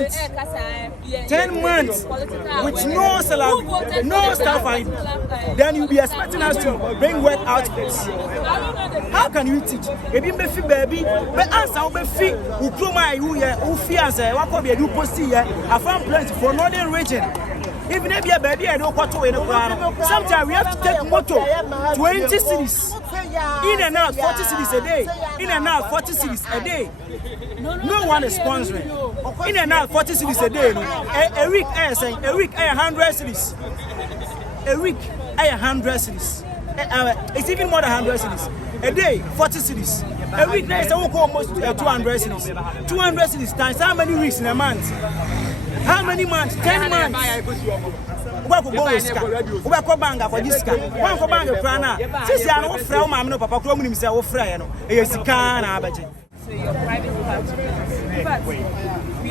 months. 10 months with no salary, no staff ID. Then you'll be expecting us to bring work outputs. How can you teach? Baby, baby, but answer be fee. Who pluma you who fears what could be a new post here? I found plenty for northern region. Even if you're baby, I don't want to in the ground. Sometimes we have to take motor 20 cities. In and out 40 cities a day. In and out 40 cities a day. No one is sponsoring. In and out 40 cities a day. A week I saying a week I 100 cities. A week I 100 cities. It's even more than 100 cities. A day 40 cities. A week I say almost 200 cities. 200 cities times how many weeks in a month? How many months? 10 months. Where could go Iska? Where could banga for this guy? One for banga prana. Since you are no frail, I'm no papa clothing himself frail. Yes, he can. So your private partners. But we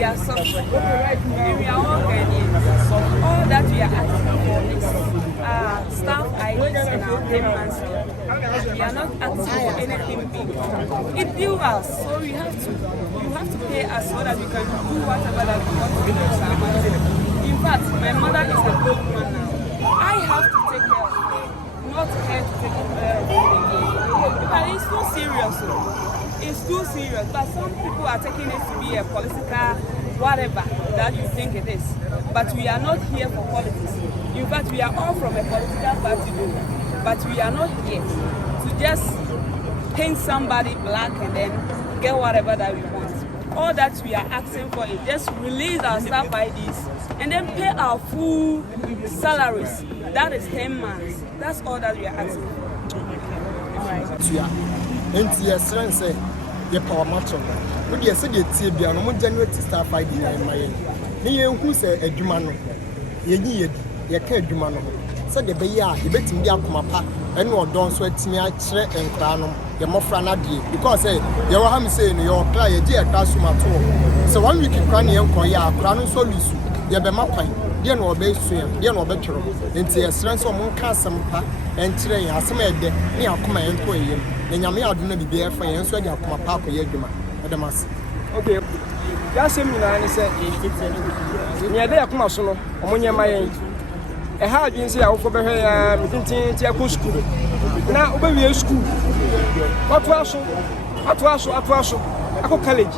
are suffering. And we are all Ghanaians. All that we are asking for is staff IDs and our payments. We are not asking for anything big. It deals us, so you have to pay us so that we can do whatever that we want to do with our money. In fact, my mother is an old woman now. I have to take care of her, not her to take care of me. But it's too serious. It's too serious. But some people are taking it to be a political whatever that you think it is. But we are not here for politics. In fact, we are all from a political party, but we are not here to just paint somebody black and then get whatever that we want. All that we are asking for is just release our staff IDs and then pay our full salaries. That is 10 months. That's all that we are asking for. Right. The power match. But yes, the TB and more generate staff ID in my end. Who say a Jumano? Ye can't Jumano. So the Bayer, you bet him the Akumapa, and no don't sweat me, I shred and cranum, the Mofranadi, because you are having saying your client, dear Tasuma. So 1 week in Cranny and Koya, Cranum Solusu, the Bemapai, dear no base swim, dear no better, and see a strength of Moncasam and train as some dead, near Kuma and Koyam. And Yamia do not be there for you, so you have my papa, Yaguma, the mass. Okay, that's him. I said, near there, come on, among my a hard in say, I'll forbear her, school. Now, over your school. What was I go college.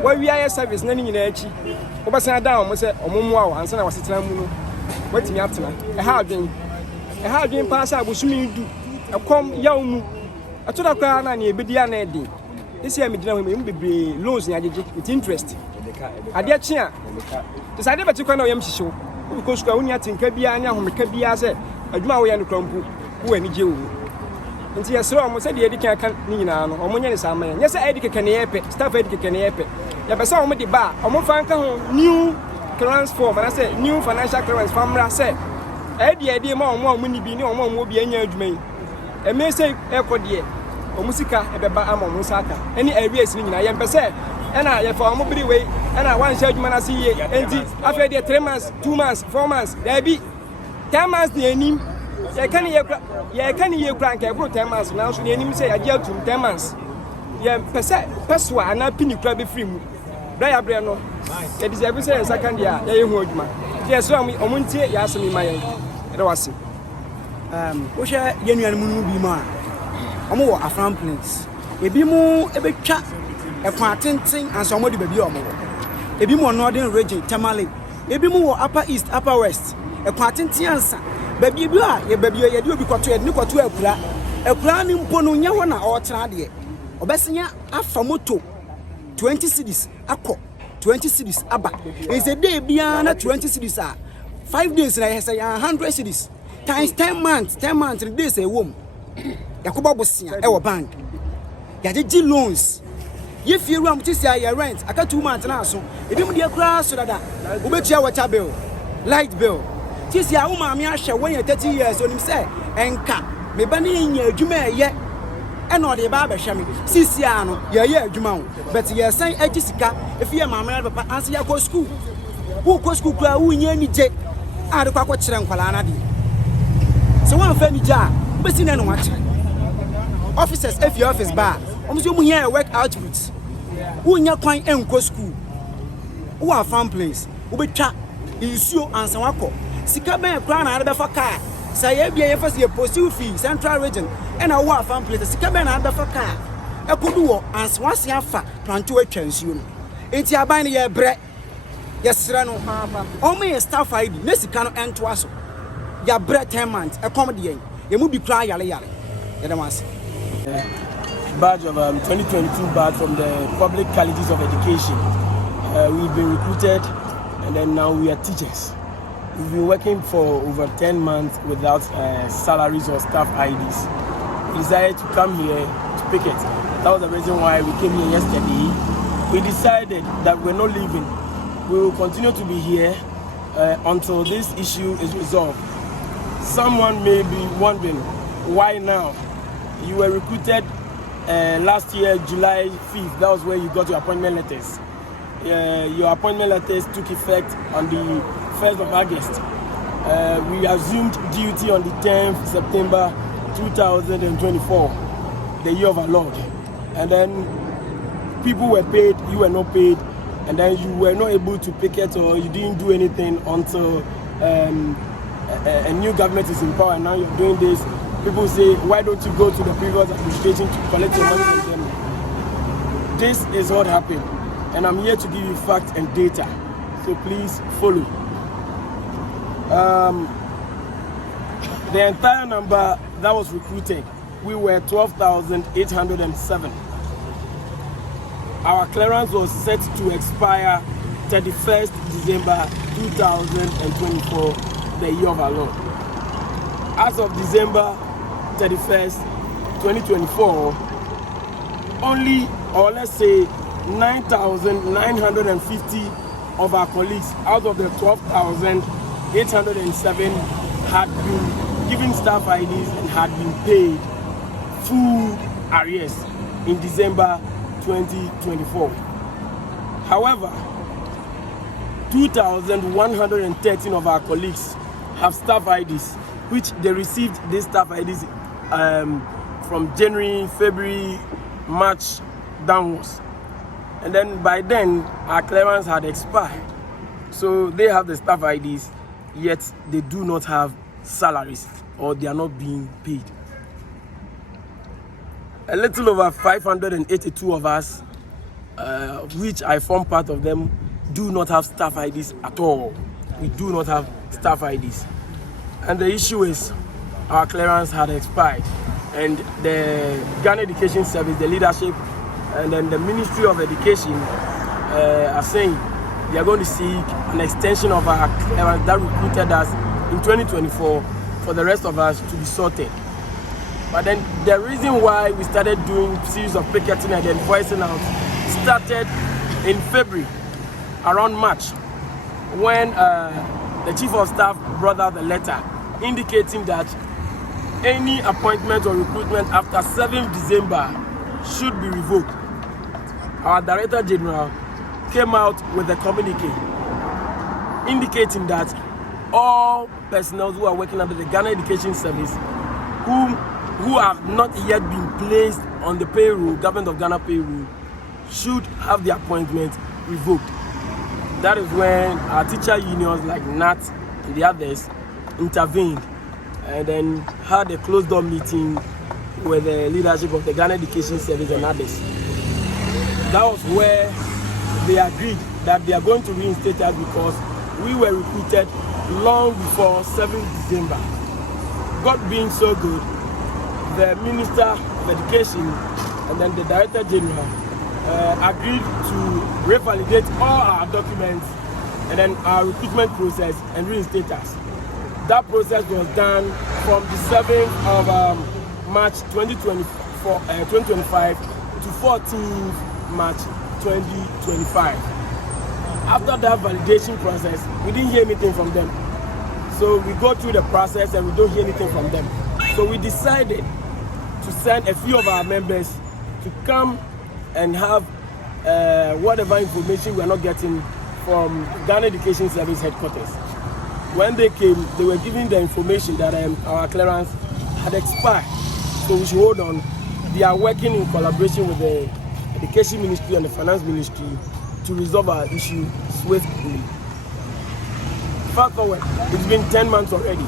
Where we are service, nanny in H. Obasan down, was a Momo, and I was a time. Waiting after a hard game pass, I was swimming do. I come young. I told a crown and a bidian. This year, we be loans with interest. I did cheer. This I never took on a show because I only think Kabia whom Kabia said, a Maui and Crumple, who any Jew. And see, I saw almost said the Edica can Nina or Monian is a man. Yes, Edica can epic, staff Edica can epic. There was some with the bar, or more new transform, and I said, new financial clearance from Rasa. The idea more money be no more will be any age me. A may say, Echo dear, or Musica, a baba among Musaka. Any areas in I am per se, and I have for a mobile way, and I want to man I see it. And after the 3 months, 2 months, 4 months, there be 10 months the name. I can't hear crank every 10 months now, so the enemy say I jail to 10 months. Yeah, per se, Peswa, and I pin you club free. Brian Breno, it is every second year, they hold man. Yes, so I'm Omunti, yes, me my was it. Which are genuine moon be man. I'm more a farm place. A be more a big chat, a quarantine, and somebody be your more. A be more northern region, Tamale. A be more upper east, upper west. A quarantine answer. Baby, you are a baby, you do because you had no to a plan in Ponuana or Tradia. Obesinia, Afamoto, 20 cities, Ako, 20 cities, Abba. It's a day beyond 20 cities. 5 days, I say 100 cities. Times 10 months, 3 days a womb. Yakuba Bosia, our bank. Yaji loans. If you want to say your rent, I got 2 months now. So if you need a grass, so that Ubetia water bill, light bill. This year, I shall when you're 30 years on him say, and cap, me banning in your Juma yet. And not the barber shammy. Siciano, yeah, Jumau. But you're saying, Jessica, if you're my mother, answer your school. Who go school, who in any jet? I don't watch them for Anadi. So one family jar, but in any watch. Officers, if your office bar, almost you here work outputs. Who in your coin and go school. who are farm place, who be chat, issue and Sawako. Sika ben crown and other for car. Say, be first year pursue fee, central region, and a war farm place, Sika ben and other for car. A good war and swans yafa, plan to a chance you. It's your binding your bread. Yes, Rano, only a staff ID, Nessie cannot end to us. Your bread 10 months, a comedy. You will be crying, yally. Badge of 2022 badge from the public colleges of education. We've been recruited and then now we are teachers. We've been working for over 10 months without salaries or staff IDs. We decided to come here to picket. That was the reason why we came here yesterday. We decided that we're not leaving. We will continue to be here until this issue is resolved. Someone may be wondering, why now? You were recruited last year, July 5th. That was where you got your appointment letters. Your appointment letters took effect on the 1st of August. We assumed duty on the 10th September 2024, the year of our Lord. And then people were paid, you were not paid, and then you were not able to picket or you didn't do anything until a new government is in power and now you're doing this. People say, why don't you go to the previous administration to collect your money from them? This is what happened, and I'm here to give you facts and data, so please follow. The entire number that was recruited, we were 12,807. Our clearance was set to expire 31st December 2024, the year of our Lord. As of December 31st, 2024, only, or let's say 9,950 of our colleagues out of the 12,807 had been given staff IDs and had been paid full arrears in December 2024. However, 2,113 of our colleagues have staff IDs, which they received these staff IDs from January, February, March downwards. And then by then, our clearance had expired. So they have the staff IDs, yet they do not have salaries or they are not being paid. A little over 582 of us, which I form part of them, do not have staff IDs at all. We do not have staff IDs. And the issue is our clearance had expired. And the Ghana Education Service, the leadership, and then the Ministry of Education are saying they are going to seek an extension of our clearance that recruited us in 2024 for the rest of us to be sorted. But then the reason why we started doing series of picketing and then voicing out started in February, around March, when the Chief of Staff brought out a letter indicating that any appointment or recruitment after 7th December should be revoked. Our Director General came out with a communique indicating that all personnel who are working under the Ghana Education Service who have not yet been placed on the payroll, Government of Ghana payroll, should have the appointment revoked. That is when our teacher unions like NAT and the others intervened and then had a closed door meeting with the leadership of the Ghana Education Service and others. That was where they agreed that they are going to reinstate us because we were recruited long before 7th December. God being so good, the Minister of Education and then the Director General agreed to revalidate all our documents and then our recruitment process and reinstate us. That process was done from the 7th of March 2025 to 14th March 2025. After that validation process, we didn't hear anything from them. So we go through the process and we don't hear anything from them. So we decided to send a few of our members to come and have whatever information we are not getting from Ghana Education Service headquarters. When they came, they were giving the information that our clearance had expired, so we should hold on. They are working in collaboration with the Education Ministry and the Finance Ministry to resolve our issue wastefully. Fast forward, it's been 10 months already.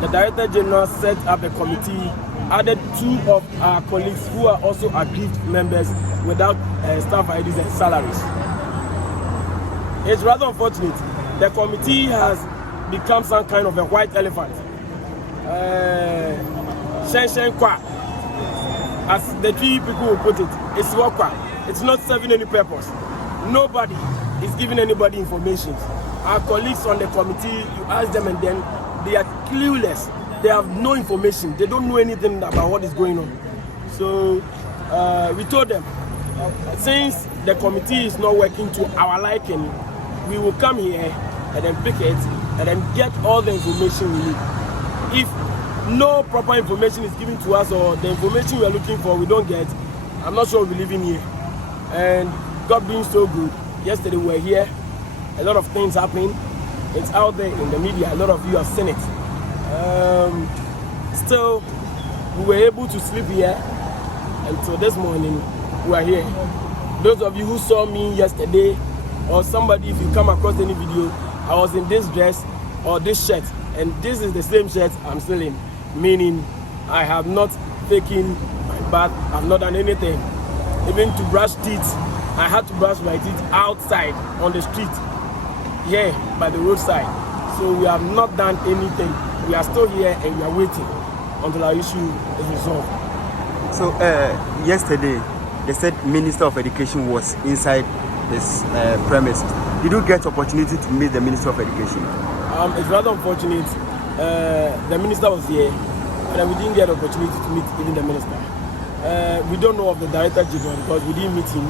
The Director General set up a committee, added 2 of our colleagues who are also aggrieved members without staff IDs and salaries. It's rather unfortunate. The committee has become some kind of a white elephant. Shen Kwa, as the three people will put it, it's Wakwa. It's not serving any purpose. Nobody is giving anybody information. Our colleagues on the committee, you ask them and then they are clueless. They have no information. They don't know anything about what is going on. So we told them, since the committee is not working to our liking, we will come here and then pick it and then get all the information we need. If no proper information is given to us or the information we are looking for we don't get, I'm not sure we'll be living here. And God being so good, yesterday we were here, a lot of things happening. It's out there in the media, a lot of you have seen it. Still, we were able to sleep here until this morning we are here. Those of you who saw me yesterday, or somebody, if you come across any video, I was in this dress or this shirt, and this is the same shirt I'm still in, meaning I have not taken my bath, I've not done anything. Even to brush teeth, I had to brush my teeth outside on the street, here by the roadside. So we have not done anything. We are still here and we are waiting until our issue is resolved. So yesterday, they said Minister of Education was inside this premise. Did you get opportunity to meet the Minister of Education? It's rather unfortunate. The minister was here, and we didn't get opportunity to meet even the minister. We don't know of the Director General because we didn't meet him.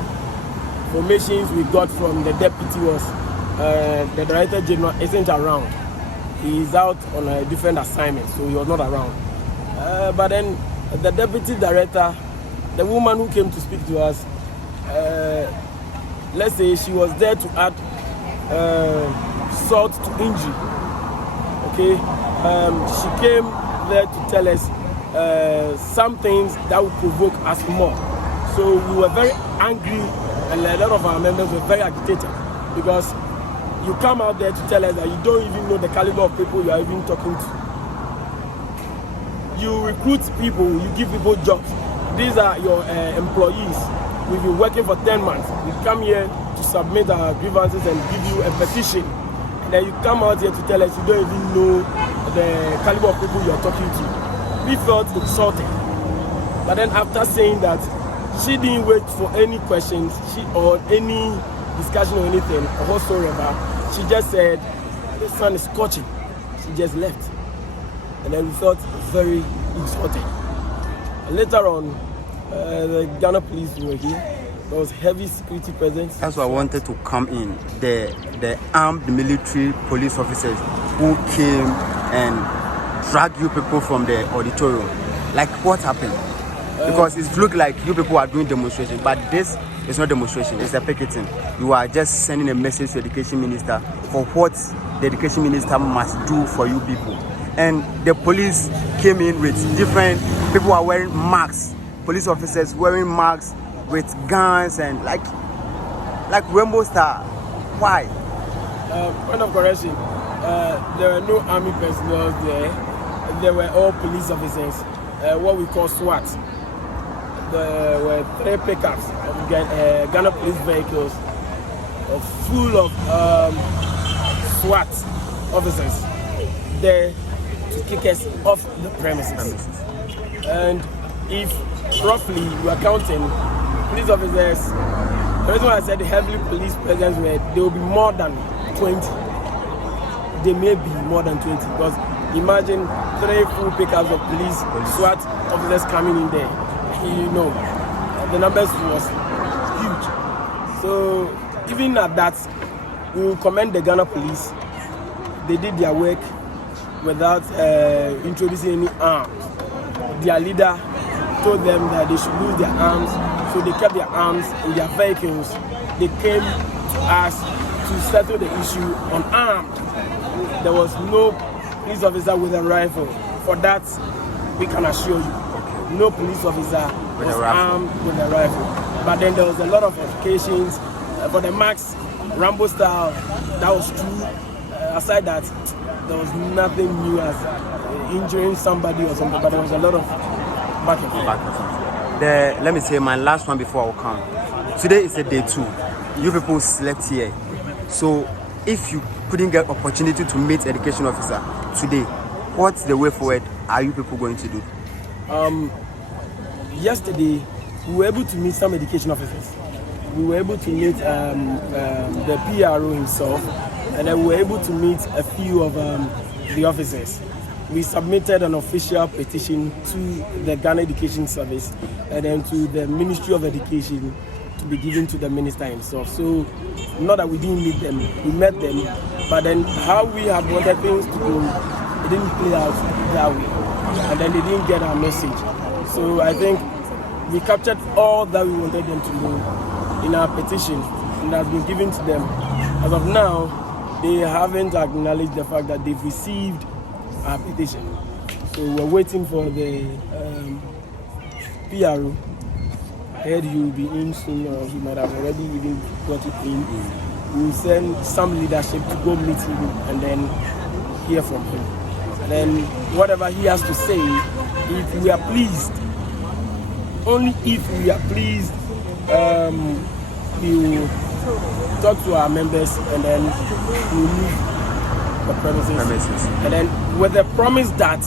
Informations we got from the deputy was the Director General isn't around. He is out on a different assignment, so he was not around. But then the deputy director, the woman who came to speak to us, let's say she was there to add salt to injury. Okay, she came there to tell us some things that would provoke us more. So we were very angry, and a lot of our members were very agitated because you come out there to tell us that you don't even know the caliber of people you are even talking to. You recruit people, you give people jobs. These are your employees. We've been working for 10 months. We come here to submit our grievances and give you a petition. And then you come out here to tell us you don't even know the caliber of people you are talking to. We felt insulted. But then after saying that, she didn't wait for any questions or any discussion or anything or whatsoever. She just said, the sun is scorching. She just left. And then we felt very insulted. And later on, the Ghana police were here. There was heavy security presence. That's why I wanted to come in. The armed military police officers who came and dragged you people from the auditorium. Like, what happened? Because it looked like you people are doing demonstration, but this is not demonstration, it's a picketing. You are just sending a message to the Education Minister for what the Education Minister must do for you people. And the police came in with different people are wearing masks, police officers wearing masks with guns and like Rainbow Star. Why? Point of correction, there were no army personnel there. They were all police officers, what we call SWAT. There were 3 pickups of Ghana police vehicles full of SWAT officers there to kick us off the premises. And if roughly we are counting police officers, the reason why I said the heavily police presence, there will be more than 20. There may be more than 20 because imagine 3 full pickups of police SWAT officers coming in there. You know, the numbers was huge. So even at that, we will commend the Ghana police. They did their work without introducing any arms. Their leader told them that they should lose their arms, so they kept their arms in their vehicles. They came to us to settle the issue unarmed. There was no police officer with a rifle. For that, we can assure you. No police officer was armed with a rifle. But then there was a lot of occasions for the marks Rambo style, that was true. Aside that, there was nothing new as injuring somebody or something, but there was a lot of back and forth. Let me say my last one before I will come. Today is a day 2. You people slept here. So if you couldn't get opportunity to meet education officer today, what's the way forward are you people going to do? Yesterday, we were able to meet some education officers. We were able to meet the PRO himself, and then we were able to meet a few of the officers. We submitted an official petition to the Ghana Education Service and then to the Ministry of Education to be given to the minister himself. So, not that we didn't meet them, we met them, but then how we had wanted things to go, it didn't play out that way, and then they didn't get our message. So I think we captured all that we wanted them to know in our petition, and has been given to them. As of now, they haven't acknowledged the fact that they've received our petition. So we're waiting for the PRO. I heard he will be in soon, or he might have already even got it in. We'll send some leadership to go meet him and then hear from him. And then whatever he has to say, if we are pleased, only if we are pleased, we will talk to our members and then we will leave the premises. And then with the promise that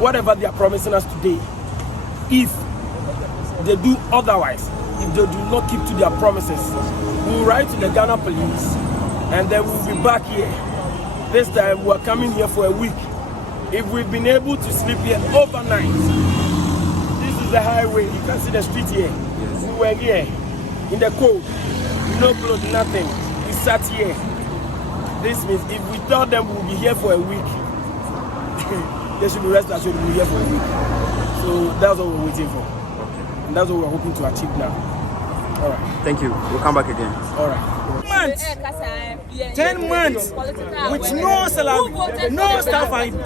whatever they are promising us today, if they do otherwise, if they do not keep to their promises, we will write to the Ghana police and then we will be back here. This time we are coming here for a week. If we've been able to sleep here overnight, this is the highway, you can see the street here. Yes. We were here in the cold, no clothes, nothing. We sat here. This means if we tell them we'll be here for a week, they should be rest assured we'll be here for a week. So that's what we're waiting for. And that's what we're hoping to achieve now. All right. Thank you. We'll come back again. All right. 10 months with no salary, no staff ID,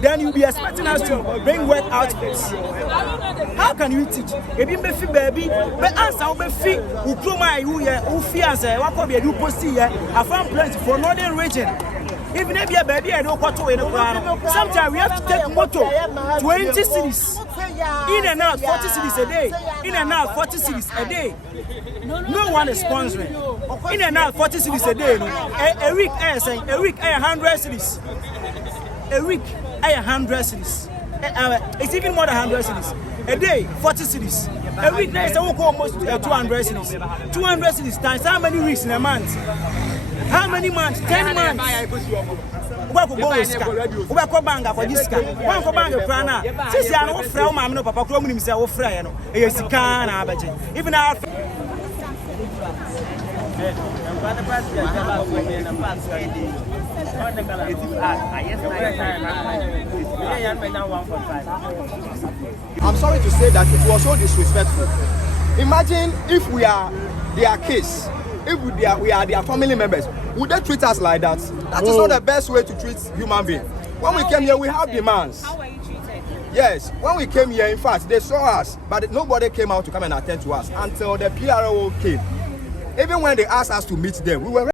then you'll be expecting us to bring work outfits. How can you teach? Baby, baby, but answer, baby, who come who fears, what could be a new post here? I found plenty for northern region. Even if you're baby, I don't want to in the ground. Sometimes we have to take motor 20 cities. In and out, 40 cities a day. In and out, 40 cities a day. No one is sponsoring. In and out, 40 cities a day. A week, I saying, a week, 100 cities. A week, 100 cities. It's even more than 100 cities. A day, 40 cities. A week, I say, almost 200 cities. 200 cities times how many weeks in a month? How many months? 10 months. Where go Boska? Where go Banga for this guy? Where go Banga Prana? Since you are no friend, I'm no papa. Come himself, friend. Yes, he can. Abaje. Even our. I'm sorry to say that it was so disrespectful. Imagine if we are their kids. If we are their family members, would they treat us like that? That is not the best way to treat human beings. When we came here, we have demands. How were you treated? Yes, when we came here, in fact, they saw us, but nobody came out to come and attend to us until the PRO came. Even when they asked us to meet them, we were